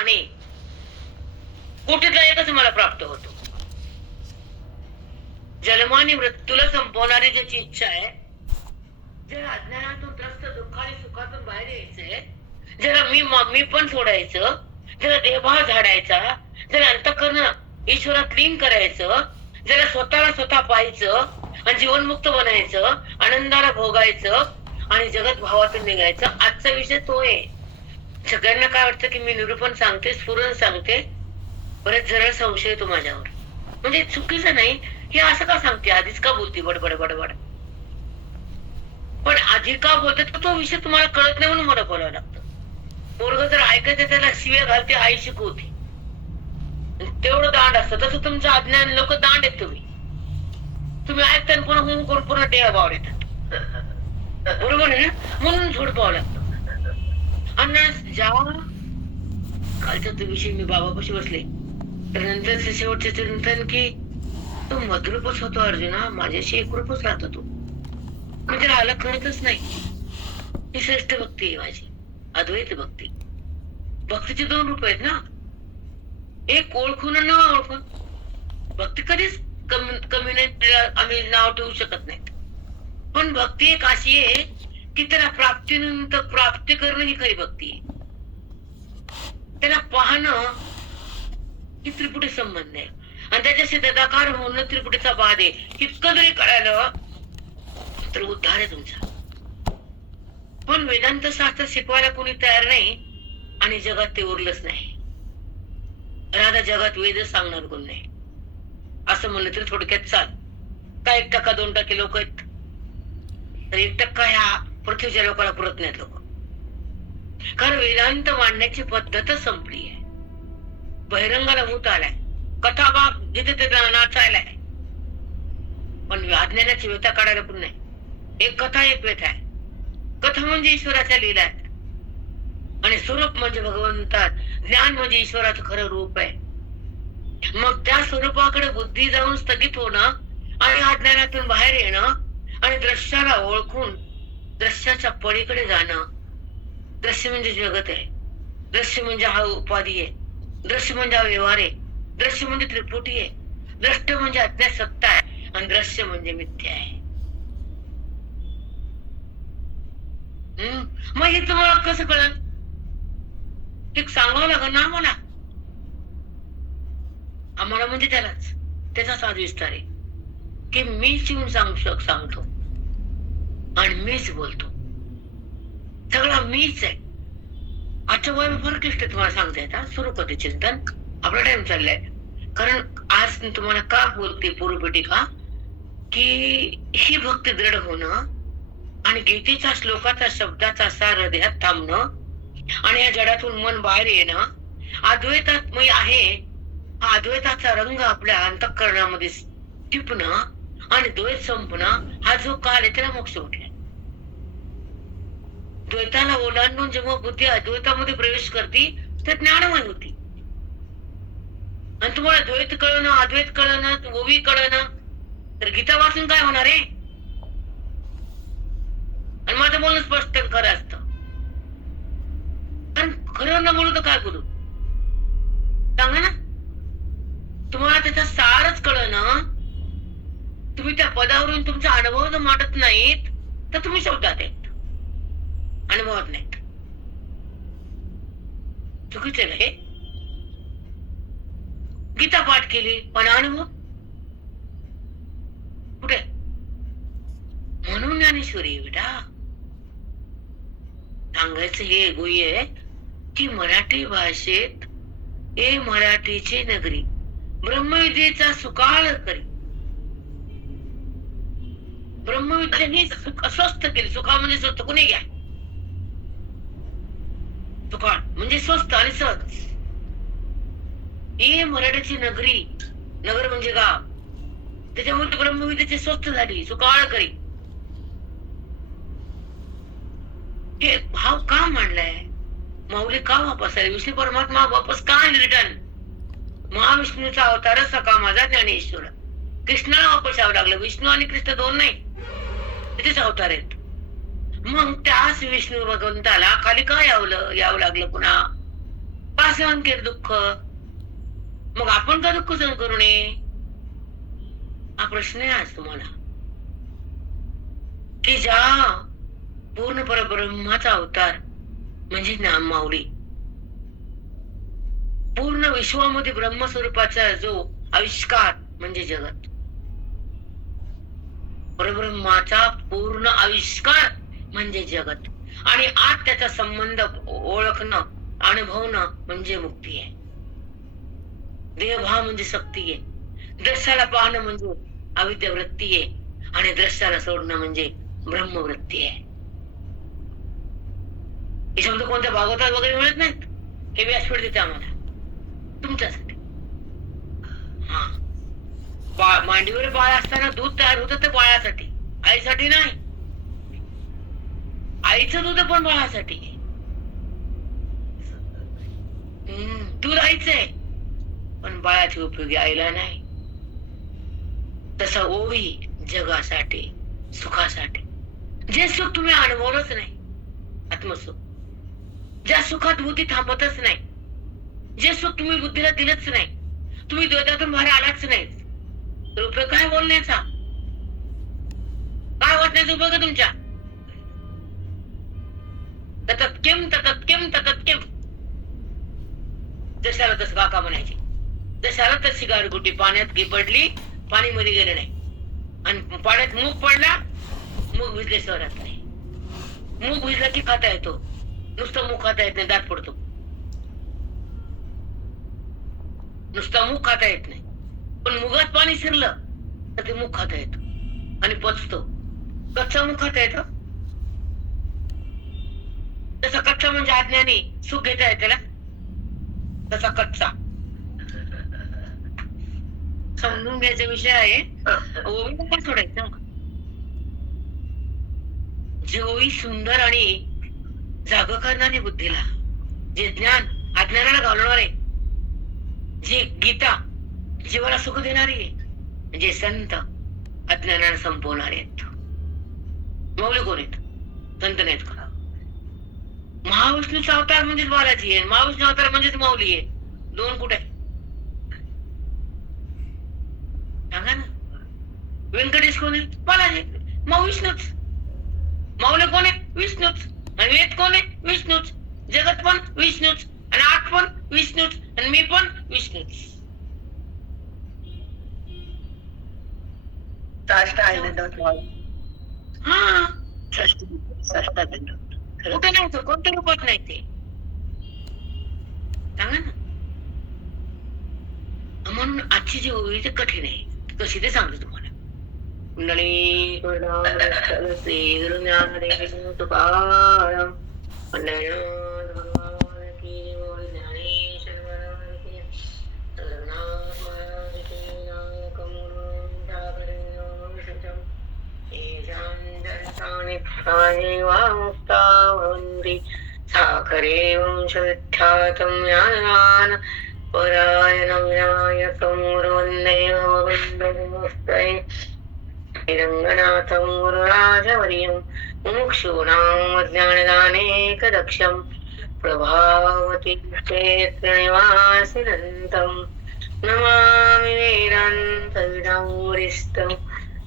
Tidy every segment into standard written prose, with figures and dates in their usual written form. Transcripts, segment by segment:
जाणे, कोटीतला एकच मला प्राप्त होतो. जन्माने मृत्यूला संपवणारी ज्याची इच्छा आहे, ज्याला अज्ञानातून त्रस्त दुःख आणि सुखातून बाहेर यायचंय, ज्याला मी पण सोडायचं, ज्याला देहभाव झाडायचा, ज्याला अंतःकरण ईश्वरात लीन करायचं, ज्याला स्वतःला स्वतः पाहायचं आणि जीवनमुक्त बनायचं, आनंदाला भोगायचं आणि जगत भावातून निघायचं, आजचा विषय तो आहे. सगळ्यांना काय वाटतं की मी निरूपण सांगते, स्फुरण सांगते, बरेच जरा संशय येतो माझ्यावर. म्हणजे चुकीचं नाही, हे असं का सांगते, आधीच का बोलते बडबड बडबड. पण आधी का बोलते तो विषय तुम्हाला कळत नाही म्हणून मला बोलावं लागतं. पोरग जर ऐकायचं त्याला शिव्या घालते, आई शिकवते, तेवढं दांड असतं. तसं तुमचं अज्ञान लोक दांड आहेत. तुम्ही ऐकता पुन्हा होऊन करून पुन्हा डेहा भाव येतात. बरोबर आहे ना, म्हणून झोड पाहावं लागतं. आणि ज्या कालचा तो विषय मी बाबापाशी बसले, तर नंतर शेवटचे चिंतन की तो मद्रूपच होतो अर्जुना, माझ्याशी एकरूपच राहतो तो. म्हणजे राहायला कळतच नाही. ही श्रेष्ठ भक्ती आहे माझी, अद्वैत भक्ती. भक्तीचे दोन रूप आहेत ना, एक ओळखून न ओळखून. भक्ती कधीच कमी नाही, आम्ही नाव ठेवू शकत नाही. पण भक्ती एक अशी आहे की त्याला प्राप्तीनंतर प्राप्ती करणं ही खरी भक्ती आहे. त्याला पाहणं ही त्रिपुटी संबंध आहे आणि त्याच्याशी तदाकार होणं त्रिपुटीचा बाद आहे. इतकं जरी कळालं तर उद्धार आहे तुमचा. पण वेदांत शास्त्र शिकवायला कोणी तयार नाही आणि जगात ते उरलंच नाही. राधा जगात वेदच सांगणार कोण नाही असं म्हणलं तरी थोडक्यात चाल. का 1% 2% लोक आहेत, तर 1% ह्या पृथ्वीच्या लोकांना पुरत नाहीत लोक. कारण वेदांत मांडण्याची पद्धतच संपली आहे. बहिरंगाला भूत आलाय, कथाभाग जिथे ते नाचायलाय, पण अज्ञानाची व्यथा काढायला पण नाही. एक कथा एक व्यथा आहे. कथा म्हणजे ईश्वराच्या लीला आहे आणि स्वरूप म्हणजे भगवंतात, ज्ञान म्हणजे ईश्वराचं खरं रूप आहे. मग त्या स्वरूपाकडे बुद्धी जाऊन स्थगित होणं आणि अज्ञानातून बाहेर येणं आणि दृश्याला ओळखून दृश्याच्या पलीकडे जाणं. दृश्य म्हणजे जगत आहे, दृश्य म्हणजे हा उपाधी आहे, दृश्य म्हणजे हा व्यवहार आहे, दृश्य म्हणजे त्रिपुटी आहे, दृष्ट म्हणजे अज्ञात सत्ता आहे आणि दृश्य म्हणजे मिथ्या आहे. मग हे तुम्हाला कसं कळलं? ते सांगावं लागेल ना आम्हाला. आम्हाला म्हणजे त्याचाच आज विस्तार आहे की मीच येऊन सांगतो आणि मीच बोलतो. सगळा मीच आहे. आजच्या वय फार क्लिष्ट तुम्हाला सांगता येतात. सुरू करते चिंतन, आपला टाइम चाललाय. कारण आज तुम्हाला का बोलते पूर्वपीठिका की ही भक्ती दृढ होणं आणि गीतेच्या श्लोकाचा शब्दाचा सार हृदयात थांबणं आणि या जडातून मन बाहेर येणं, अद्वैतात्मय आहे हा अद्वैताचा रंग आपल्या अंतःकरणामध्ये टिपणं आणि द्वैत संपणं, हा जो काल आहे त्याला मोक्ष म्हटलाय. द्वैताला ओलांडून जेव्हा बुद्धी अद्वैतामध्ये प्रवेश करते तर ज्ञानमय होती. आणि तुम्हाला द्वैत कळणं, अद्वैत कळणं, ओवी कळणं, तर गीता वाचून काय होणार आहे? आणि माझं बोलणं स्पष्ट खरं असतं. कारण खरं न बोलू तर काय करू सांगा ना. तुम्हाला त्याचा सारच कळणं, तुम्ही त्या पदावरून तुमचा अनुभव जर मांडत नाहीत तर तुम्ही शब्दात आहेत, अनुभवात नाहीत. चुकीचं आहे हे. गीता पाठ केली पण अनुभव कुठे? म्हणून ज्ञानेश्वरी बेटा सांगायचं हे गुह्य आहे की मराठी भाषेत ए मराठीची नगरी ब्रह्मविद्येचा सुकाळ करी. ब्रह्मविद्येने स्वस्त केली. सुकाळ म्हणजे स्वस्त, कुणी घ्या. सुकाळ म्हणजे स्वस्त आणि सहज. ए मराठीची नगरी, नगर म्हणजे गाव, त्याच्यामुळे ब्रह्मविद्येची स्वस्त झाली, सुकाळ करी. हे भाव का मांडलाय? माऊली का वापस आले? विष्णू परमात्मा वापस का आले रिटर्न? महाविष्णूचा अवतार सखा माझा ज्ञानेश्वर. कृष्णाला वापस यावं लागलं. विष्णू आणि कृष्ण दोन नाही, तिथेच अवतार आहेत. मग त्याच विष्णू भगवंताला खाली का यावं लागलं पुन्हा? का सहन केलं दुःख? मग आपण का दुःख सहन करू नये? हा प्रश्न आहे आज तुम्हाला. की ज्या पूर्ण परब्रह्माचा अवतार म्हणजे नाम माऊली, पूर्ण विश्वामध्ये ब्रह्मस्वरूपाचा जो आविष्कार म्हणजे जगत, परब्रह्माचा पूर्ण आविष्कार म्हणजे जगत, आणि आज त्याचा संबंध ओळखणं, अनुभवणं म्हणजे मुक्ती आहे. देहभाव म्हणजे सक्ती आहे. द्रष्टाला पाहणं म्हणजे अविद्या वृत्ती आहे, आणि द्रष्टाला सोडणं म्हणजे ब्रह्मवृत्ती आहे. हे शब्द कोणत्या भागवतात वगैरे मिळत नाहीत. हे व्यासपीठ देते आम्हाला तुमच्यासाठी. हा, मांडीवर बाळ असताना दूध तयार होतं ते बाळासाठी, आईसाठी नाही. आईचं दूध पण बाळासाठी. दूध आईचं आहे, पण बाळाची उपयोगी आईला नाही. तसा ओवी जगासाठी, सुखासाठी. जे सुख तुम्ही अनुभवलंच नाही, आत्मसुख, ज्या सुखात बुद्धी थांबतच नाही, जे सुख तुम्ही बुद्धीला दिलंच नाही, तुम्ही द्वैतातून बाहेर आलाच नाही, तर उपयोग काय बोलण्याचा? काय वाटण्याचा उपयोग आहे तुमच्या? ततत किम ततत किम ततत किम. जशाला तस काका म्हणायचे. जशाला तशी गारगुटी पाण्यात पडली, पाणी मध्ये गेले नाही, आणि पाण्यात मूग पडला, मूग भिजले शहरात नाही. मूग भिजला की खाता येतो, नुसतं मूग खाता येत नाही, दात पडतो. नुसता मूग खाता येत नाही, पण मुगात पाणी शिरलं तर ते मूग खाता येतो आणि पचतो. कच्चा मूग खाता येतो. तसा कच्चा म्हणजे अज्ञानी सुख घेता येते ना, तसा कच्चा समजून घ्यायचा विषय आहे. ओवीला काय सोडायचं? जे ओवी सुंदर आणि जाग करणारी बुद्धीला, जे ज्ञान अज्ञानाला घालवणार आहे, जी गीता जीवाला सुख देणारी आहे, जे संत अज्ञानाला संपवणारे आहेत. माऊली कोण आहेत? संत नाहीत का? महाविष्णूचा अवतार म्हणजेच बालाजी आहे, महाविष्णू अवतार म्हणजेच माऊली आहे. दोन कुठे सांगा ना? व्यंकटेश कोण आहे? बालाजी. मग विष्णूच. माऊली कोण आहे? विष्णूच. आणि वेद कोण आहे? विष्णूच. जगत पण विष्णूच, आणि आठ पण विष्णूच, आणि मी पण विष्णूच. हा, कुठे नाही तो, कोणत्या रूपात नाही ते सांगा ना. म्हणून आजची जी ओवी ते कठीण आहे, कशी ते सांगते तुम्हाला. कुंडली तुकाराम साखरे वंशविख्यातं ज्ञानवान् परायणं विनायकं गुरुवन्दे भववन्दे रङ्गनाथं गुरुराजवर्यं मुमुक्षूणां ज्ञानदानेकदक्षं प्रभावती क्षेत्रनिवासिनन्तं नमामि वेदान्तविदाम्बुरिस्थं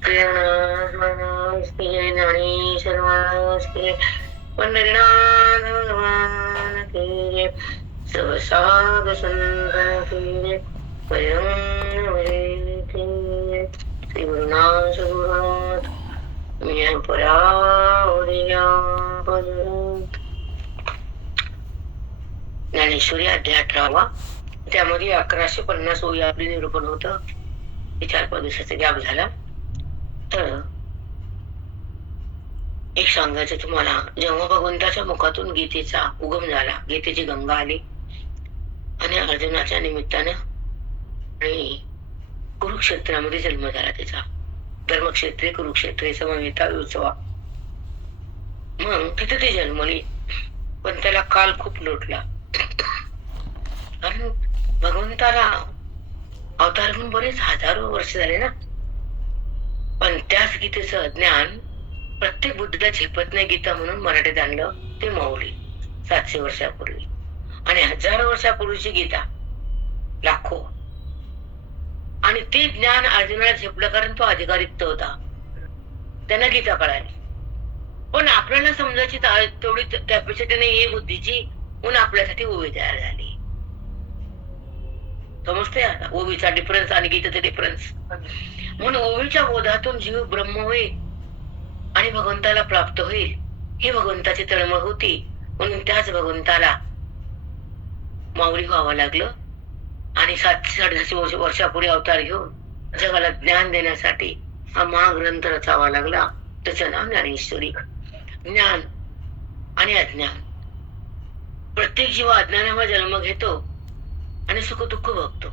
प्रियनाथमनस्ते ज्ञानेश्वरमनस्ते पंढरीनाथ भगवान की जय. सब साधु संत की जय. श्री गुरुनाथ सद्गुरुनाथ मी परावडिया ज्ञानेश्वरी अध्याय 18. त्यामध्ये 1150 ओवी आपले निरूपण होत. 4-5 दिवसाचा गॅप झाला. तर एक सांगायचं तुम्हाला, जेव्हा भगवंताच्या मुखातून गीतेचा उगम झाला, गीतेची गंगा आली, आणि अर्जुनाच्या निमित्तानं आणि कुरुक्षेत्रामध्ये जन्म झाला त्याचा. धर्मक्षेत्रे कुरुक्षेत्रे समवेता उत्सवा. मग तिथे ते जन्मली, पण त्याला काल खूप लोटला. कारण भगवंताला अवतार म्हणून बरेच हजारो वर्ष झाले ना, पण त्याच गीतेचं ज्ञान प्रत्येक बुद्धीला झेपत नाही. गीता म्हणून मराठीत आणलं ते माऊली 700 वर्षापूर्वी. आणि हजारो वर्षापूर्वीची गीता, लाखो. आणि ते ज्ञान अर्जुनाला झेपलं कारण तो अधिकारिक्त होता, त्यांना गीता कळाली. पण आपल्याला समजायची तेवढी कॅपॅसिटी नाहीये बुद्धीची, म्हणून आपल्यासाठी ओवी तयार झाली. समजते आता ओवीचा डिफरन्स आणि गीतेचा डिफरन्स. म्हणून ओवीच्या बोधातून जीव ब्रह्म होईल आणि भगवंताला प्राप्त होईल, ही भगवंताची तळमळ होती. म्हणून त्याच भगवंताला माऊली व्हावं लागलं आणि 700-750 वर्षापूर्वी अवतार घेऊन जगाला ज्ञान देण्यासाठी हा महाग्रंथ रचावा लागला. त्याचं नाव ज्ञानेश्वरी. ज्ञान आणि अज्ञान. प्रत्येक जीव अज्ञानामध्ये जन्म घेतो आणि सुख दुःख भोगतो.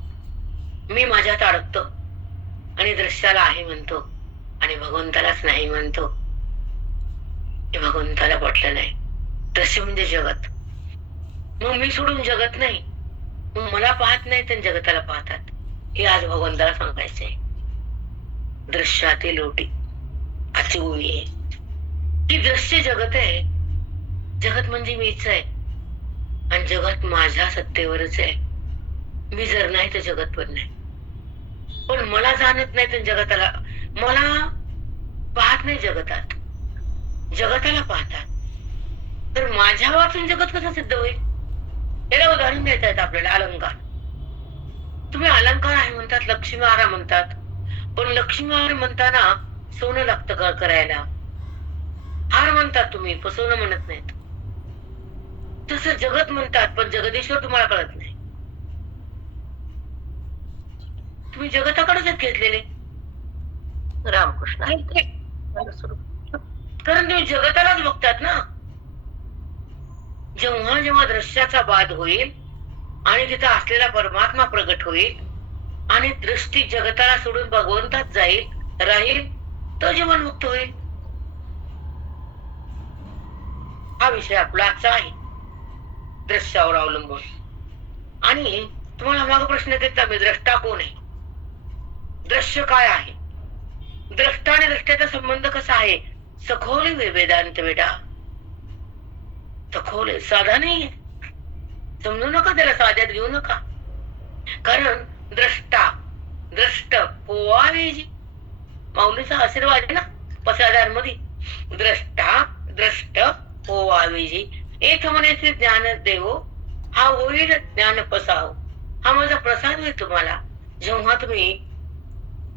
मी माझ्यात अडकतो आणि दृश्याला आहे म्हणतो आणि भगवंतालाच नाही म्हणतो. हे भगवंताला पटलं नाही. दृश्य म्हणजे जगत. मग मी सोडून जगत नाही, मग मला पाहत नाही तर जगताला पाहतात. हे आज भगवंताला सांगायचंय. दृश्यातील लोटी आजची ओवी आहे की दृश्य जगत आहे. जगत म्हणजे मीच आहे आणि जगत माझ्या सत्तेवरच आहे. मी जर नाही तर जगत पण नाही. पण मला जाणत नाही तर जगताला, मला पाहत नाही जगतात, जगताला पाहतात. तर माझ्या वाचून जगत कसं सिद्ध होईल? याला उदाहरण देता येत आपल्याला. अलंकार. तुम्ही अलंकार आहे म्हणतात, लक्ष्मीहार म्हणतात, पण लक्ष्मीहार म्हणताना सोनं लागतं करायला. हार म्हणतात तुम्ही, पण सोनं म्हणत नाहीत. तसं जगत म्हणतात, पण जगदीश्वर तुम्हाला कळत नाही. तुम्ही जगताकडेच घेतलेले. रामकृष्ण. कारण तुम्ही जगतालाच बघतात ना. जेव्हा जेव्हा दृश्याचा बाध होईल आणि तिथं असलेला परमात्मा प्रगट होईल आणि दृष्टी जगताला सोडून भगवंतात जाईल राहील, तो जीवन मुक्त होईल. हा विषय आपला आजचा आहे, दृश्यावर अवलंबून. आणि तुम्हाला माग प्रश्न देता मी, द्रष्टा कोण आहे? दृश्य काय आहे? द्रष्टा आणि दृष्ट्याचा संबंध कसा आहे? सखोल वेदांत बेटा, सखोल. साधा नाहीये. समजू नका त्याला, साध्यात घेऊ नका. कारण द्रष्टा, द्रष्ट पोवावेजी, माऊलीचा आशीर्वाद आहे ना 5000 मध्ये. द्रष्टा द्रष्ट पोवावेजी, एक म्हणायचे ज्ञान देवो, हा होईल ज्ञान पसाव. हा माझा प्रसाद होईल तुम्हाला जेव्हा तुम्ही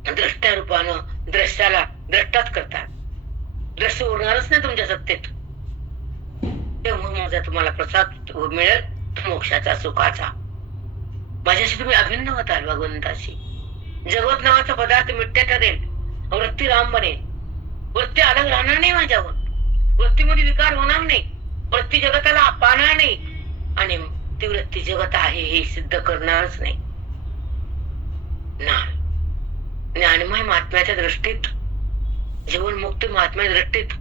द्रष्टा रूपानं दृश्याला द्रष्टाच करतात. दृश्य उरणारच नाही तुमच्या सत्तेत, तेव्हा माझा तुम्हाला प्रसाद मिळेल, मोक्षाचा, सुखाचा. माझ्याशी तुम्ही अभिन्न होताल भगवंताशी. जगत नावाचा पदार्थ मिथ्या ठरेल, वृत्ती राम बनेल. वृत्ती अलग राहणार नाही माझ्यावर, वृत्तीमध्ये विकार होणार नाही, वृत्ती जगताला पाहणार नाही आणि ती वृत्ती जगत आहे हे सिद्ध करणारच नाही. ज्ञानमय महात्म्याच्या दृष्टीत, जीवनमुक्त महात्म्या दृष्टीत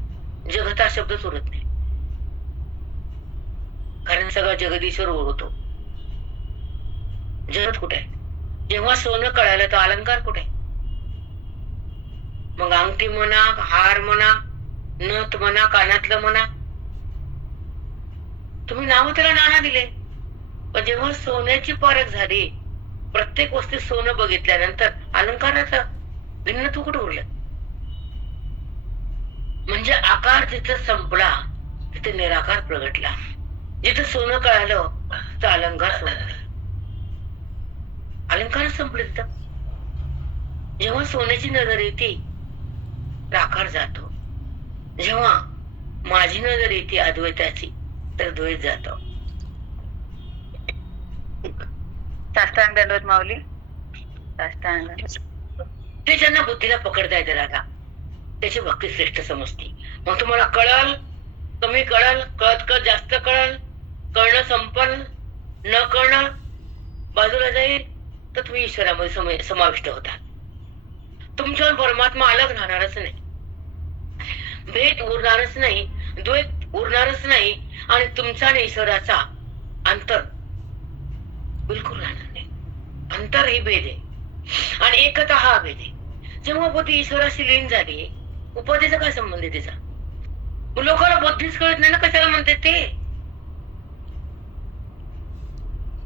जगत हा शब्द सुरत नाही. कारण सगळं जगदीश्वर होतो. जगत कुठे आहे? जेव्हा सोनं कळालं तर अलंकार कुठे? मग अंगठी म्हणा, हार म्हणा, नथ म्हणा, कानातलं म्हणा, तुम्ही नाव त्याला नाना दिले. पण जेव्हा सोन्याची पारख झाली, प्रत्येक वस्तू सोनं बघितल्यानंतर अलंकाराचं भिन्न तू कुठं उरलं? म्हणजे आकार जिथं संपला तिथे निराकार प्रगटला. जिथं सोनं कळालं तर अलंकार संपले. अलंकार संपले तिथं. जेव्हा सोन्याची नजर येते आकार जातो, जेव्हा माझी नजर येते अद्वैताची तर द्वैत जातो. साष्टांग दंडवत माऊली. साष्टांग. ते ज्यांना बुद्धीला पकडता येते राधा, त्याची भक्ती श्रेष्ठ समजते. मग तुम्हाला कळल, कमी कळल, कळत कळत जास्त कळल, कळणं संपल, न कळणं बाजूला जाईल, तर तुम्ही ईश्वरामध्ये समाविष्ट होता. तुमच्यावर परमात्मा अलग राहणारच नाही, भेद उरणारच नाही, द्वैत उरणारच नाही आणि तुमचा आणि ईश्वराचा अंतर बिलकुल राहणार नाही. अंतर ही भेद आहे आणि एकता हा भेद आहे. जेव्हा बुद्धी ईश्वराशी लीन झाली, उपाधीचा काय संबंध आहे तिचा? लोकांना बुद्धीच कळत नाही ना, कशाला म्हणते ते.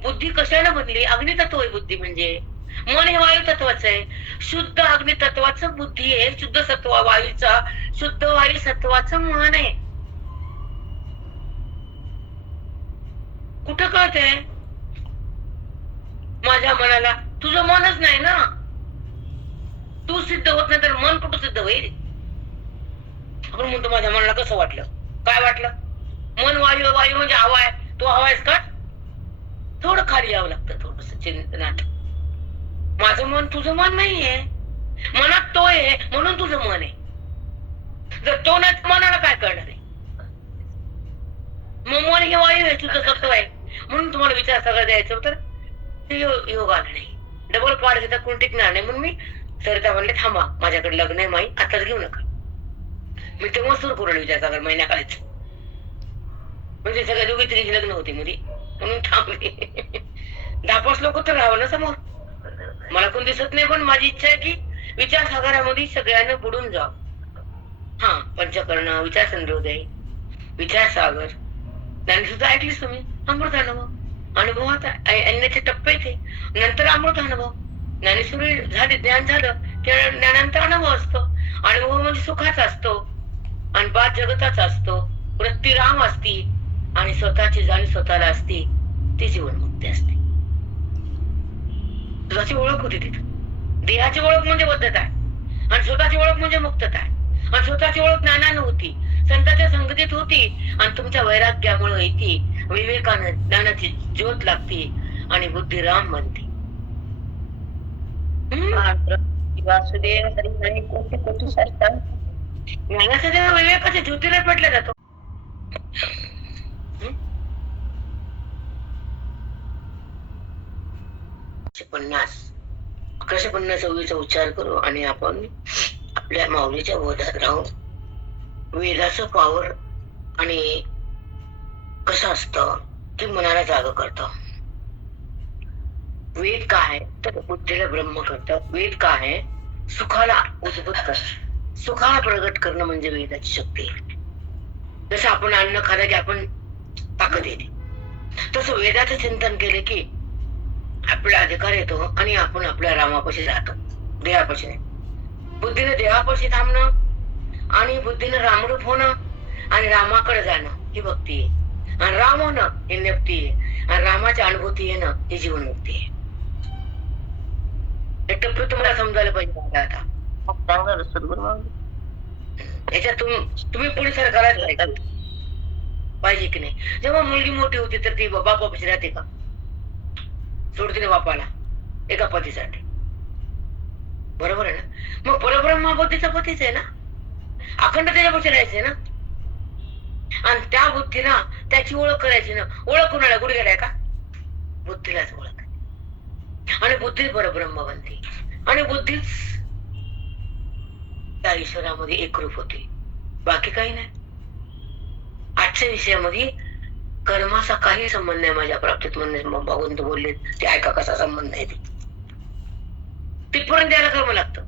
बुद्धी कशाने बनली? अग्नितत्व आहे बुद्धी म्हणजे. मन हे वायू तत्वाचं आहे. शुद्ध अग्नितत्वाचं बुद्धी आहे, शुद्ध सत्व वायूचा, शुद्ध वायू सत्वाचं मन आहे. कुठं कळतंय माझ्या मनाला? तुझं मनच नाही ना. तू सिद्ध होत नाही तर मन कुठं सिद्ध होईल? आपण म्हणतो माझ्या मनाला कसं वाटलं, काय वाटलं? मन वायू, वायू म्हणजे हवा आहे, तो हवा आहेस का? थोडं खाली यावं लागतं, थोडस चिंतनात. माझं मन तुझं मन नाहीये. मनात तो आहे म्हणून तुझं मन आहे. जर तो नाही तर मनाला काय करणार आहे? मग मन हे वायू आहे, तुझं सत्व आहे, म्हणून तुम्हाला विचार सगळं द्यायचं तर योग आला नाही. डबल पाड घेता कोण टिकणार नाही. म्हणून मी सरिता म्हणले थांबा, माझ्याकडे लग्न आहे माई, आताच घेऊ नका. मी तेव्हा सुरू करून विचार सागर महिन्याकाळीच, म्हणजे सगळ्या दोघी तरी लग्न होती मध्ये, म्हणून थांबले. 10-5 लोक तर राहावं ना समोर. मला कोण दिसत नाही, पण माझी इच्छा आहे की विचारसागरामध्ये सगळ्यांना बुडून जाव. हा, पंचकर्ण, विचार संध्योदय, विचार सागर, ज्ञानसुद्धा ऐकलीस तुम्ही. अमृत अनुभवात अन्याचे टप्पे ते, नंतर अमृत अनुभव. ज्ञानेश्वरी झाले, ज्ञान झालं की ज्ञानांतर अनुभव असतो. अनुभव म्हणजे सुखाचा असतो आणि बाद जगताचा असतो. वृत्ती राम असती आणि स्वतःची जाण स्वतःला असती, ती जीवनमुक्ती असते. स्वतःची ओळख होती तिथं. देहाची ओळख म्हणजे बद्धता आहे आणि स्वतःची ओळख म्हणजे मुक्तता आहे. आणि स्वतःची ओळख ज्ञानानं होती, संतांच्या संगतीत होती आणि तुमच्या वैराग्यामुळे येते. विवेकानं ज्ञानाची ज्योत लागते आणि बुद्धी राम बनते. वासुदेव हरी हरी कोटी कोटी साष्टांग. ज्ञानाचा जेव्हा विवेकाच्या ज्योतीला पेटला जातो. 1150 उच्चार करू आणि आपण आपल्या माऊलीच्या बोधात राहून वेदाचं पावर आणि कसं असतं ते मनाला जाग करतं. वेद काय तर बुद्धीला ब्रह्म करतं. वेद काय? सुखाला उद्भूत करतं. सुखाला प्रगट करणं म्हणजे वेदाची शक्ती. जसं आपण अन्न खाल्लं की आपण ताकद येते, तसं वेदाचं चिंतन केले की आपला अधिकार येतो आणि आपण आपल्या रामापाशी जातो, देहापाशी नाही. बुद्धीने देहापाशी थांबणं आणि बुद्धीने रामरूप होणं आणि रामाकडे जाणं ही भक्ती आहे. आणि राम होणं ही निवृत्ती आहे आणि रामाची अनुभूती येणं ही जीवनमुक्ती आहे. हे टप्पे तुम्हाला समजायला पाहिजे. आता याच्यातून तुम्ही पुढे सरकारायला पाहिजे की नाही. जेव्हा मुलगी मोठी होती तर ती बापापाशी राहते का? सोडते ना बापाला एका पतीसाठी, बरोबर आहे ना? मग परब्रह्मा बुद्धीचा पतीच आहे ना, अखंड त्याच्यापाशी राहायचंय ना. आणि त्या बुद्धीला त्याची ओळख करायची ना. ओळख कोणाला? गुडघ्याला का? बुद्धीलाच ओळख. आणि बुद्धी परब्रह्म बनते आणि बुद्धीच त्या ईश्वरामध्ये एकरूप होते, बाकी काही नाही. आजच्या विषयामध्ये कर्माचा काही संबंध नाही माझ्या प्राप्तीत. म्हणणे भगवंत बोलले ते ऐका कसा संबंध आहे. तिथपर्यंत यायला कर्म लागतं,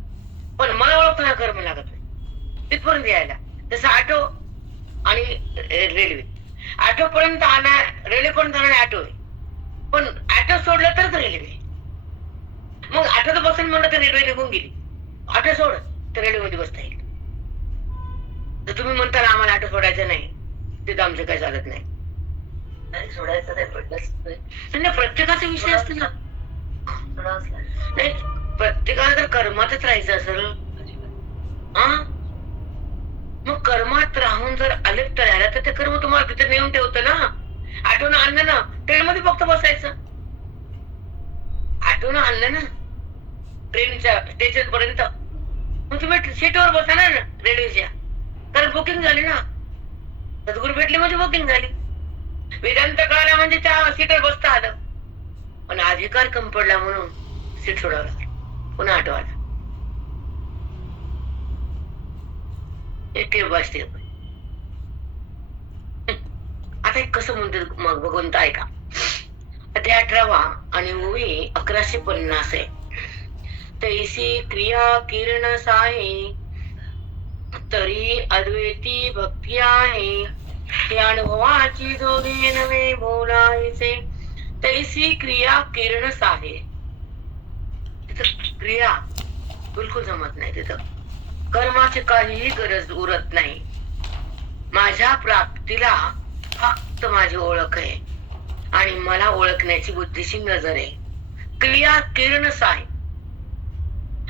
पण मला ओळखताना कर्म लागत नाही तिथपर्यंत यायला. जसं ऑटो आणि रेल्वे. ऑटो पर्यंत रेल्वे पर्यंत ऑटो आहे, पण ऑटो सोडलं तरच रेल्वे. मग ऑटोत बसून म्हणलं तर रेल्वे निघून गेली. ऑटो सोड तर रेल्वे मध्ये बसता येईल. तर तुम्ही म्हणता आम्हाला ऑटो सोडायचं नाही, तिथं आमचं काही चालत नाही. सोडायचं नाही, प्रत्येकाचा विषय असतो ना. नाही, प्रत्येकाला तर कर्मातच राहायचं असेल. मग कर्मात राहून जर अलिप्त राहिला तर ते कर्म तुम्हाला तिथे नेऊन ठेवतं ना. आठवण आणलं ना, ट्रेन मध्ये फक्त बसायचं. आठवण आणलं ना ट्रेनच्या स्टेशन पर्यंत, मग तुम्ही सीटवर बसा ना रेल्वेच्या, कारण बुकिंग झाली ना. सद्गुरू भेटले म्हणजे बुकिंग झाली. वेदांत कळाला म्हणजे त्या सीटवर बसता आलं, पण अधिकार कमी पडला म्हणून सीट सोडावं लागलं, पुन्हा आठवायला. एक बसते. आता कसं म्हणते मग भगवंत ऐका. अध्याय 18 आणि ओवी 1150 आहे. तैसी क्रिया किरण साहे तरी अद्वैती भक्ती आहे. ते अनुभवाची जोगे नवे बोलायचे तैसी क्रिया किरणस आहे. तिथं क्रिया बिलकुल जमत नाही, तिथं कर्माची काहीही गरज उरत नाही. माझ्या प्राप्तीला फक्त माझी ओळख आहे आणि मला ओळखण्याची बुद्धीची नजर आहे. क्रिया किरणस आहे.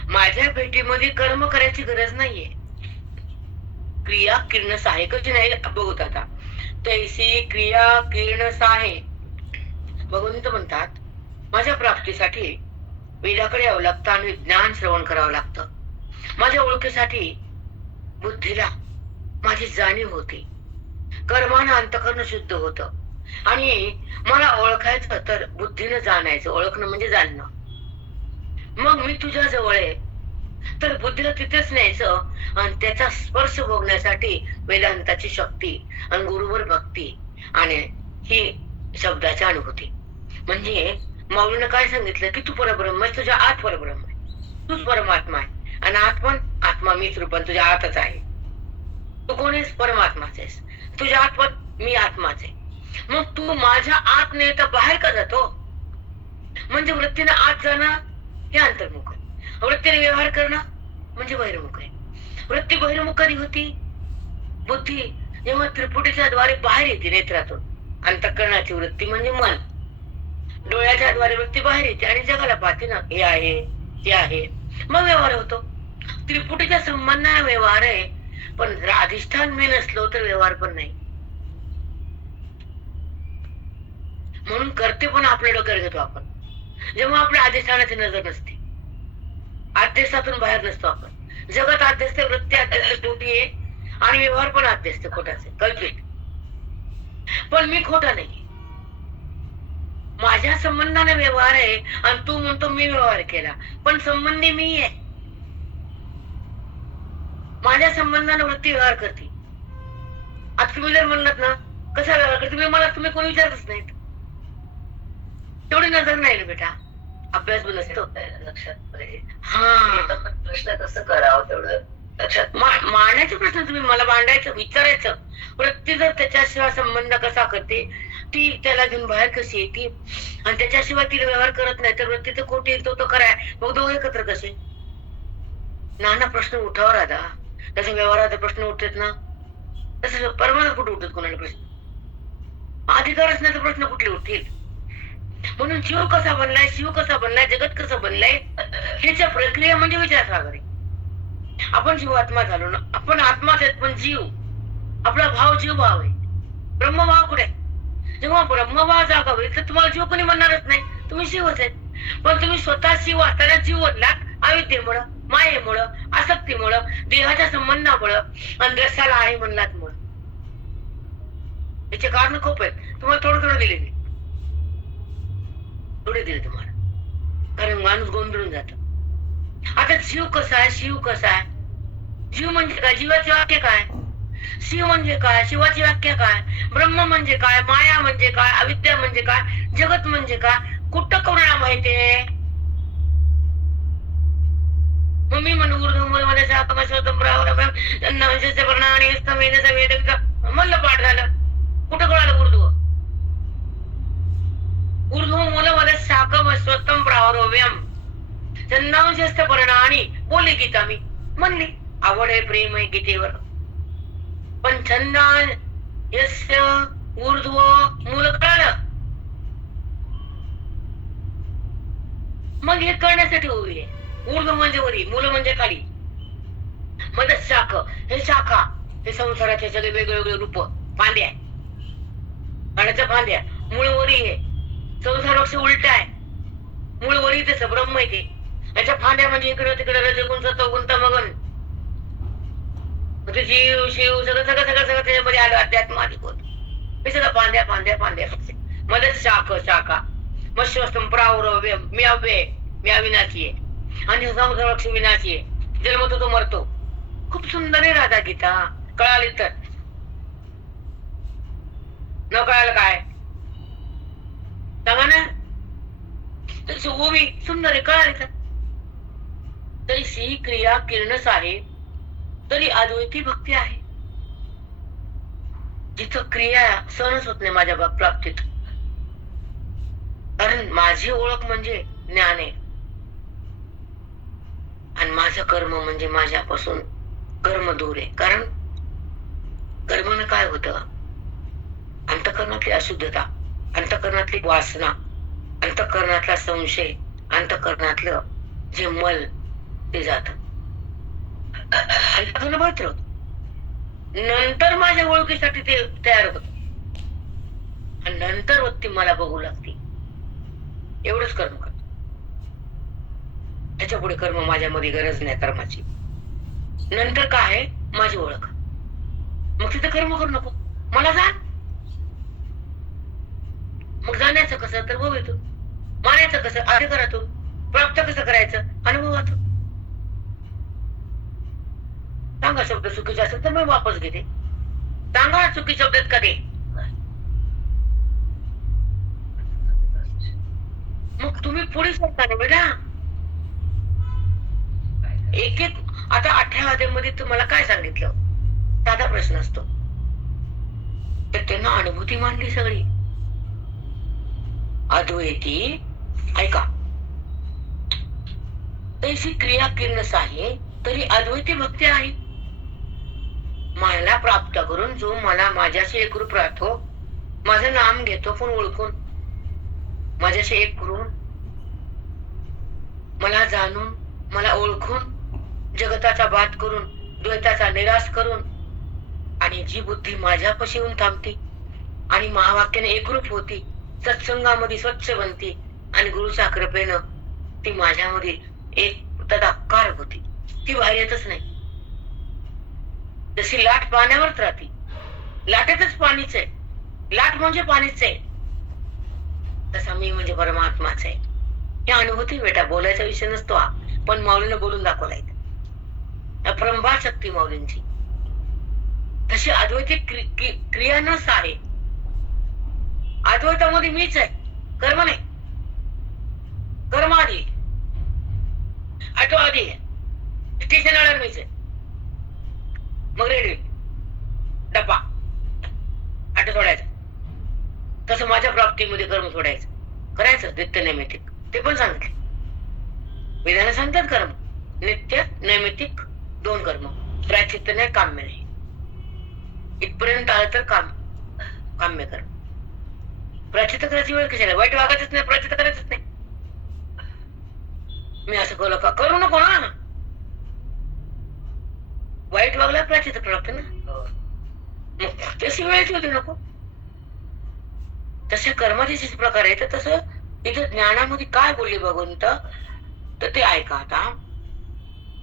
माझ्या भेटीमध्ये कर्म करायची गरज नाहीये. क्रिया किरणस आहे कशी नाही बघूत आता. तैसी क्रिया किरणस आहे. भगवंत म्हणतात माझ्या प्राप्तीसाठी वेदाकडे यावं लागतं आणि ज्ञान श्रवण करावं लागतं. माझ्या ओळखीसाठी बुद्धीला माझी जाणीव होती. कर्मानं अंतःकरण शुद्ध होत आणि मला ओळखायचं तर बुद्धीनं जाणायचं. ओळखणं म्हणजे जाणणं. मग मी तुझ्या जवळ आहे तर बुद्धीला तिथेच न्यायचं आणि त्याचा स्पर्श भोगण्यासाठी वेदांताची शक्ती आणि गुरुवर भक्ती आणि ही शब्दाची अनुभूती. म्हणजे माऊलीनं काय सांगितलं की तू परब्रह्म आहे, तुझ्या आत परब्रह्म आहे, तूच परमात्मा आहे आणि आत्मा मीच रूपान तुझ्या आतच आहे. तू कोण आहेस? परमात्माच आहेस. तुझ्या आत पण मी आत्माच आहे. मग तू माझ्या आत नाही तर बाहेर का जातो? म्हणजे वृत्तीने आत जाणं हे अंतर्मुख आहे. वृत्तीने व्यवहार करणं म्हणजे बहिर्मुख आहे. वृत्ती बहिर्मुख कधी होती? बुद्धी जेव्हा त्रिपुटीच्या द्वारे बाहेर येते नेत्रातून. अंतःकरणाची वृत्ती म्हणजे मन. डोळ्याच्या द्वारे वृत्ती बाहेर येते आणि जगाला पाहते ना, हे आहे ते आहे, मग व्यवहार होतो. त्रिपुटीच्या संबंधाने व्यवहार आहे, पण अधिष्ठान मी नसलो तर व्यवहार पण नाही. म्हणून करते पण आपल्या डोक्यावर घेतो आपण जेव्हा आपल्या अधिष्ठानाची नजर नसते. आद्यस्थातून बाहेर नसतो आपण. जगत आद्यस्थ, वृत्ती आद्यस्थ खोटी आहे आणि व्यवहार पण आद्यस्थ खोटाचे कल्पित. पण मी खोटा नाही. माझ्या संबंधाने व्यवहार आहे आणि तू म्हणतो मी व्यवहार केला, पण संबंधी मी आहे. माझ्या संबंधाने वृत्ती व्यवहार करते. आता तुम्ही जर म्हणलात ना कसा व्यवहार करते, तुम्ही कोणी विचारतच नाहीत. तेवढी नजर नाही बेटा. अभ्यास पण असतो लक्षात हा. प्रश्न कसं करावं तेवढं लक्षात मांडायचे प्रश्न तुम्ही मला मांडायचं, विचारायचं. वृत्ती जर त्याच्याशिवाय संबंध कसा करते, ती त्याला घेऊन बाहेर कशी येते आणि त्याच्याशिवाय ती व्यवहार करत नाही तर वृत्ती तर खोटी येतो तो कराय, मग दोघे एकत्र कसे? नाना प्रश्न उठावर आता. तसे व्यवहाराचा प्रश्न उठतात ना, तसं परमानंट कुठे उठत कोणाला प्रश्न? अधिकारच नाही तर प्रश्न कुठले उठतील? म्हणून जीव कसा बनलाय, शिव कसा बनलाय, जगत कसं बनलाय ह्याच्या प्रक्रिया म्हणजे विचारसागर आहे. आपण जीवात्मा झालो ना, आपण आत्माच आहेत पण जीव, आपला भाव जीव भाव आहे. ब्रह्मभाव कुठे? जेव्हा ब्रह्मभाव जागा होईल तर तुम्हाला जीव कोणी म्हणणारच नाही, तुम्ही शिवच आहेत. पण तुम्ही स्वतः शिव असताना जीव बनलात अविद्येमुळं, मायेमुळं, आसक्तीमुळं, देहाच्या संबंधामुळं आणि रसाला आहे म्हणलात मुळे. याचे कारण खूप आहेत. तुम्हाला थोडं थोडं दिले मी, थोडे दिले तुम्हाला, कारण माणूस गोंधळून जात. आता जीव कसा आहे, शिव कसा आहे? जीव म्हणजे काय? जीवाची वाक्य काय? शिव म्हणजे काय? शिवाची व्याख्या काय? ब्रह्म म्हणजे काय? माया म्हणजे काय? अविद्या म्हणजे काय? जगत म्हणजे काय? कुठं कोणाला माहितीये? मग मी म्हणून म्हणलं पाठ झालं. कुठं कळालं उर्दू? उर्दू मूलमध्ये शाकम स्वतम प्रावरव्यम छंदांशस्थ परिणामी बोलली गीता मी म्हणली. आवड आहे, प्रेम आहे गीतेवर, पण छंदा यस्य ऊर्ध्व मूल कळालं. मग हे करण्यासाठी उभी आहे. ऊर्ध्व म्हणजे वरी, मूल म्हणजे खाली, मग शाख हे शाखा, हे संसाराचे सगळे वेगवेगळे रूप, फांद्या, पाण्याच्या फांद्या. मूळ वरी हे संसार वृक्ष उलट आहे. मूळ वरी तसं ब्रह्म आहे ते. याच्या फांद्या म्हणजे इकडे तिकडे रजगुण सत्वगुण तमगुण, जीव शिव सगळं सगळं सगळं सगळं त्याच्यामध्ये आलं. अध्यात्म अधिक होत हे सगळं फांद्या फांद्या फांद्या. मध्येच शाख शाखा. मग श्वस्तम प्रावरव्य, मी अव्यय, मी अविनाशी आहे आणि संसार वृक्ष विनाशी आहे. जन्मतो तो मरतो. खूप सुंदर आहे राधा गीता. कळाली तर. न कळालं काय सांगा ना. ओवी सुंदर आहे, कळाली तर. तैसी क्रिया किरणस आहे तरी अद्वैती भक्ती आहे. जिथं क्रिया सहनच होत नाही माझ्या प्राप्तीत, कारण माझी ओळख म्हणजे ज्ञान आहे आणि माझं कर्म म्हणजे माझ्यापासून कर्म दूर आहे. कारण कर्मानं काय होतं, अंतःकरणातली अशुद्धता, अंतःकरणातली वासना, अंतःकरणातला संशय, अंतःकरणातलं जे मल ते जात अंतःकरण बळत राहत. नंतर माझ्या ओळखीसाठी ते तयार होत आणि नंतर व्यक्ती मला बघू लागते. एवढंच कर्म करतो. त्याच्या पुढे कर्म माझ्यामध्ये गरज नाही कर्माची. नंतर काय आहे, माझी ओळख. मग तिथे कर्म करू नको, मला जा. मग जाण्याचं कसं, तर भवेतून. मानायचं कसं, अधिकारातून. प्राप्त कसं करायचं, अनुभवातून. सांगा शब्द चुकीचे असेल तर मी वापस घेते. सांगा चुकी शब्दात कधी. मग तुम्ही पुढे सरता ना बेटा. एक एक आता 18 मध्ये तुम्हाला काय सांगितलं, साधा प्रश्न असतो, तर त्यांना अनुभूती मांडली सगळी अद्वैती. ऐका, तैसी क्रिया किरणस आहे तरी अद्वैती भक्ती आहे. मला प्राप्त करून जो मला माझ्याशी एकरूप राहतो, माझं नाम घेतो पण ओळखून, माझ्याशी एक करून, मला जाणून, मला ओळखून, जगताचा बात करून, द्वैताचा निराश करून, आणि जी बुद्धी माझ्यापाशी येऊन थांबती आणि महावाक्याने एकरूप होती, सत्संगामध्ये स्वच्छ बनती आणि गुरुच्या कृपेनं ती माझ्यामध्ये एक तदाकार होती. ती बाहेर येतच नाही. जशी लाट पाण्यावरच राहते, लाटेतच पाणीच आहे. लाट म्हणजे पाणीच आहे. तसा मी म्हणजे परमात्माच आहे. ही अनुभूती बेटा, बोलायचा विषय नसतो हा, पण माऊलीनं बोलून दाखवला इथे. अपरंपार शक्ती माऊलींची. तशी अद्वैती क्रिया नस आहे. अद्वैतामध्ये मीच आहे, कर्म नाही. कर्म आधी, ऑटो आधी आहे, स्टेशन आल्यावर मीच आहे, मग रेल्वे, डब्बा, ऑटो सोडायचा. तसं माझ्या प्राप्तीमध्ये कर्म सोडायचं, करायचं नित्य नैमित्तिक. ते पण सांगितले वेदाने सांगतात. कर्म नित्य नैमित्तिक दोन कर्म, प्रायचित्त नाही, काम्य नाही. इथपर्यंत आलं तर काम्य कर्म. प्रायचित्त करायची वेळ कशाला, वाईट वागायचंच नाही, प्रायचित्त करायचंच नाही. मी असं करू का, करू नको ना. वाईट वागला प्रायचित्त प्राप्त ना, मग तशी वेळेची होती नको. तसे कर्माचे जे प्रकार आहेत, तसं इथे ज्ञानामध्ये काय बोलले भगवंत, तर ते ऐका आता.